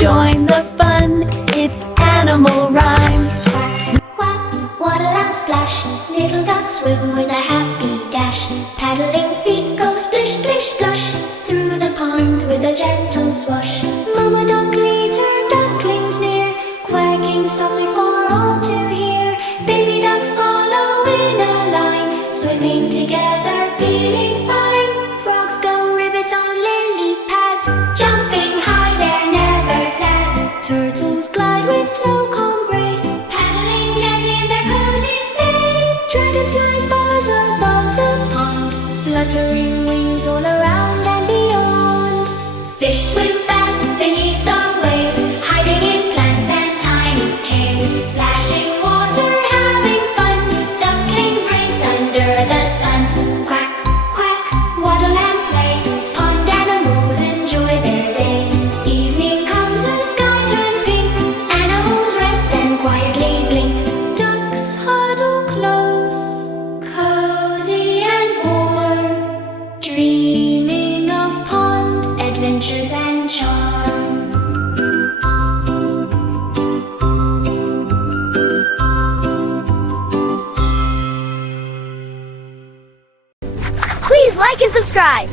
Join the fun, it's animal rhyme. Quack, waddle and splash, little ducks swim with a happy dash. Paddling feet go splish, splish, splosh, through the pond with a gentle swash. Mama duck leads her ducklings near, quacking softly for all to hear. Baby ducks follow in a line, swimming together, feeling fine. Frogs go ribbit on lily pads, jumping high, they're never sad. Turtles glide with slow, calm grace, paddling gently in their cozy space. Dragonflies buzz above the pond, fluttering wings all around and beyond. Fish swim fast beneath the waves, hiding in plants and tiny caves. Splashing water, having fun, ducklings race under the sun. Quack, quack, waddle and play, pond animals enjoy their day. Evening comes, the sky turns pink, animals rest and quietly blink. Ducks huddle close, cozy and warm, dreaming of pond adventures and charm. Please like and subscribe.